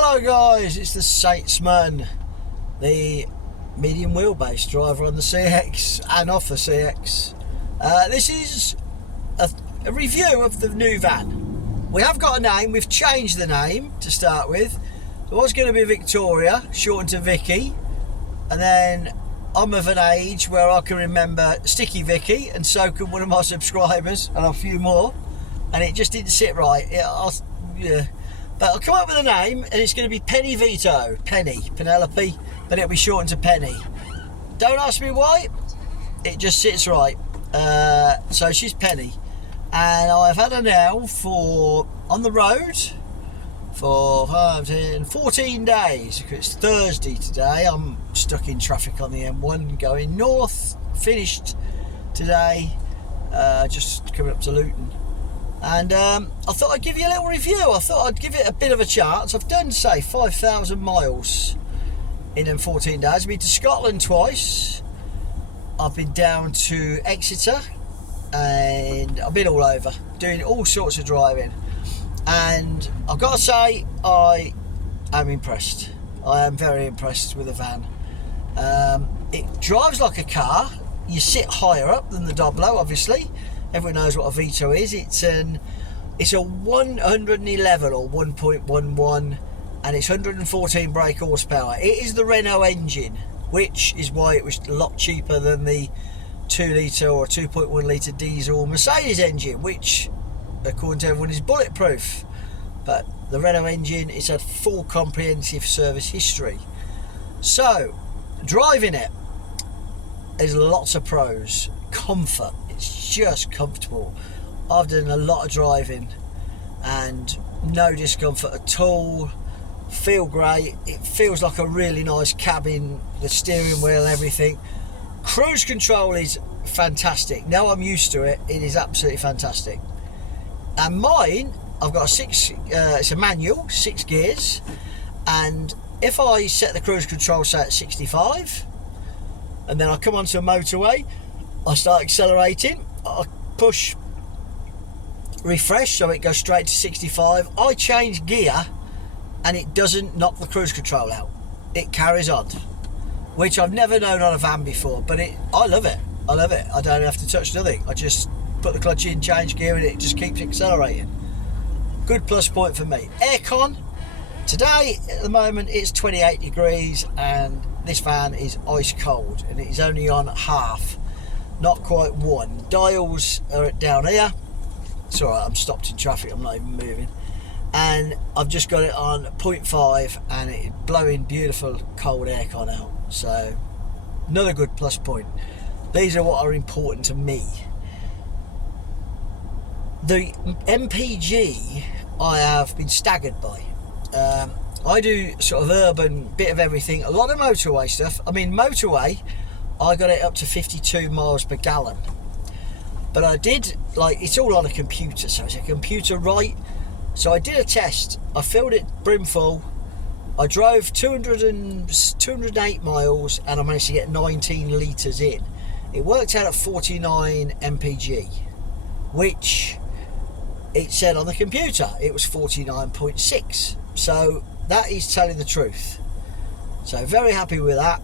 Hello guys, it's the Saintsman, the medium wheelbase driver on the CX and off the CX. This is a review of the new van. We have got a name, we've changed the name to start with. It was going to be Victoria, shortened to Vicky, and then I'm of an age where I can remember Sticky Vicky, and so can one of my subscribers and a few more, and it just didn't sit right. But I'll come up with a name, and it's going to be Penny Vito. Penelope, but it'll be shortened to Penny. Don't ask me why, it just sits right. So she's Penny, and I've had her now on the road for 14 days. It's Thursday today. I'm stuck in traffic on the M1 going north. Finished today, just coming up to Luton. And I thought I'd give you a little review. I thought I'd give it a bit of a chance. I've done, say, 5,000 miles in them 14 days. I've been to Scotland twice. I've been down to Exeter, and I've been all over, doing all sorts of driving. And I've got to say, I am impressed. I am very impressed with the van. It drives like a car. You sit higher up than the Doblo, obviously. Everyone knows what a Vito is. It's a 111 or 1.11, and it's 114 brake horsepower. It is the Renault engine, which is why it was a lot cheaper than the 2 litre or 2.1 litre diesel Mercedes engine, which, according to everyone, is bulletproof. But the Renault engine is a full comprehensive service history. So, driving it, there's lots of pros. Comfort. It's just comfortable. I've done a lot of driving and no discomfort at all. Feel great. It feels like a really nice cabin, the steering wheel, everything. Cruise control is fantastic. Now I'm used to it, it is absolutely fantastic. And mine, I've got it's a manual, 6 gears, and if I set the cruise control, say, at 65, and then I come onto a motorway, I start accelerating, I push refresh so it goes straight to 65, I change gear and it doesn't knock the cruise control out. It carries on, which I've never known on a van before, but I love it. I love it. I don't have to touch nothing. I just put the clutch in, change gear, and it just keeps accelerating. Good plus point for me. Aircon. Today, at the moment, it's 28 degrees and this van is ice cold, and it is only on half. Not quite 1. Dials are down here. It's alright, I'm stopped in traffic, I'm not even moving. And I've just got it on 0.5 and it's blowing beautiful cold aircon out. So, another good plus point. These are what are important to me. The MPG I have been staggered by. I do sort of urban, bit of everything, a lot of motorway stuff. I mean, motorway, I got it up to 52 miles per gallon, but I did, it's all on a computer, so it's a computer write. So I did a test, I filled it brim full, I drove 208 miles and I managed to get 19 litres in. It worked out at 49 mpg, which it said on the computer it was 49.6, so that is telling the truth. So very happy with that.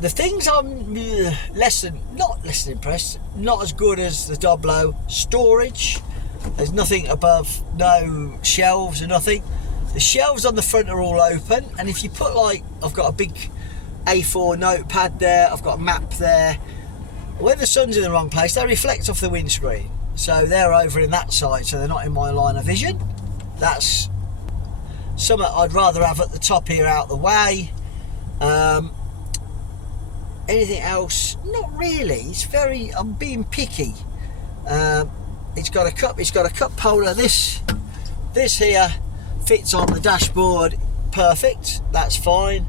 The things I'm not less than impressed, not as good as the Doblo. Storage, there's nothing above, no shelves or nothing. The shelves on the front are all open, and if you put I've got a big A4 notepad there, I've got a map there. When the sun's in the wrong place, they reflect off the windscreen. So they're over in that side, so they're not in my line of vision. That's something I'd rather have at the top here out the way. Anything else? Not really. I'm being picky. It's got a cup holder. This here fits on the dashboard perfect. That's fine.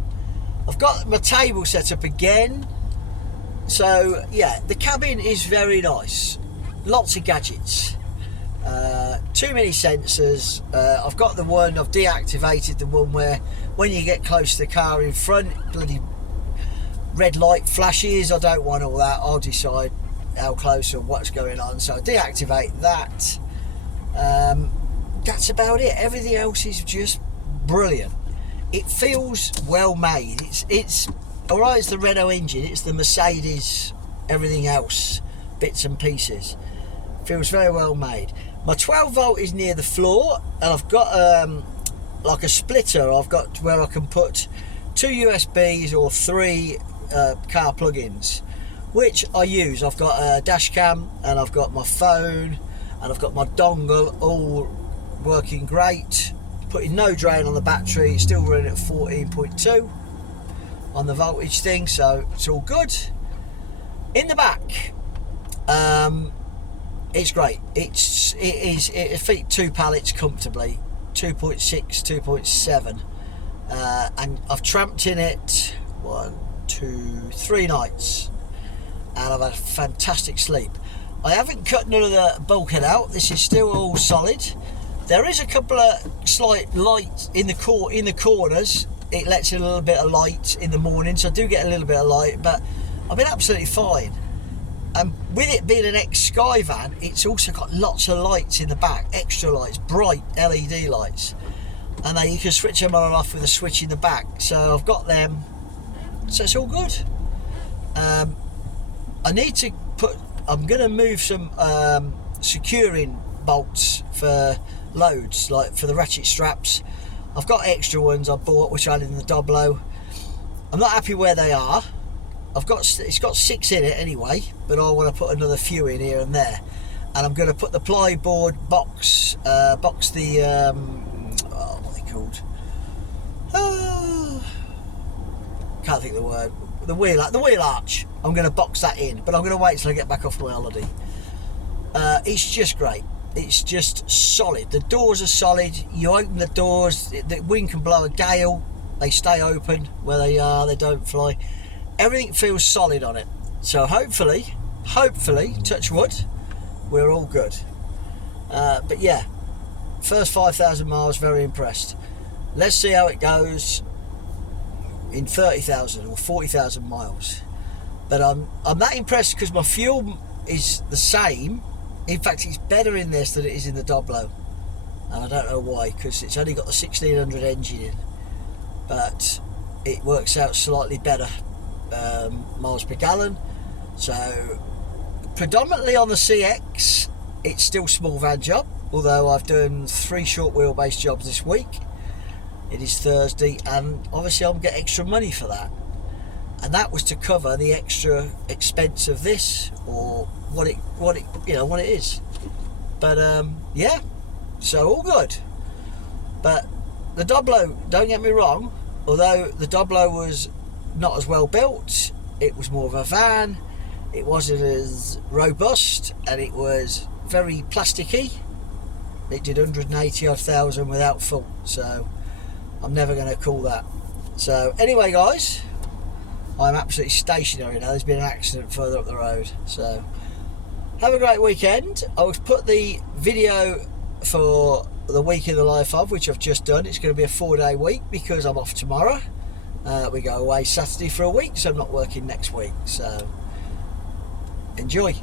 I've got my table set up again. So yeah, the cabin is very nice. Lots of gadgets. Too many sensors. I've got I've deactivated the one where when you get close to the car in front, bloody red light flashes. I don't want all that. I'll decide how close or what's going on, so deactivate that. That's about it. Everything else is just brilliant. It feels well made. It's alright, it's the Renault engine, it's the Mercedes everything else bits and pieces. Feels very well made. My 12 volt is near the floor, and I've got like a splitter I've got where I can put 2 USBs or 3 car plug-ins, which I use. I've got a dash cam, and I've got my phone, and I've got my dongle, all working great. Putting no drain on the battery, still running at 14.2 on the voltage thing, so it's all good. In the back, it's great. It feet 2 pallets comfortably, 2.6, 2.7, and I've tramped in it 1, 2, 3 nights, and I've had a fantastic sleep. I haven't cut none of the bulkhead out. This is still all solid. There is a couple of slight lights in the corners. It lets in a little bit of light in the morning, so I do get a little bit of light, but I've been absolutely fine. And with it being an ex-Sky van, it's also got lots of lights in the back, extra lights, bright LED lights, and you can switch them on and off with a switch in the back. So I've got them, so it's all good. I need to I'm going to move some securing bolts for loads, like for the ratchet straps. I've got extra ones I bought which I had in the Doblo. I'm not happy where they are. It's got 6 in it anyway, but I want to put another few in here and there. And I'm going to put the plyboard box the what are they called? Can't think of the word. The wheel arch. I'm going to box that in, but I'm going to wait till I get back off my holiday. It's just great. It's just solid. The doors are solid. You open the doors, the wind can blow a gale, they stay open where they are, they don't fly. Everything feels solid on it. So hopefully, touch wood, we're all good. But yeah, first 5,000 miles, very impressed. Let's see how it goes in 30,000 or 40,000 miles. But I'm that impressed because my fuel is the same. In fact, it's better in this than it is in the Doblo, and I don't know why, because it's only got the 1600 engine in, but it works out slightly better miles per gallon. So predominantly on the CX, it's still small van job, although I've done 3 short wheelbase jobs this week. It is Thursday, and obviously I'm getting extra money for that, and that was to cover the extra expense of this, or what it is. But yeah, so all good. But the Doblo, don't get me wrong, although the Doblo was not as well built, it was more of a van, it wasn't as robust, and it was very plasticky. It did 180,000 without fault, so I'm never going to call that. So anyway guys, I'm absolutely stationary now. There's been an accident further up the road, so have a great weekend. I will put the video for the week in the life of, which I've just done. It's going to be a 4-day week because I'm off tomorrow. We go away Saturday for a week, so I'm not working next week, so enjoy.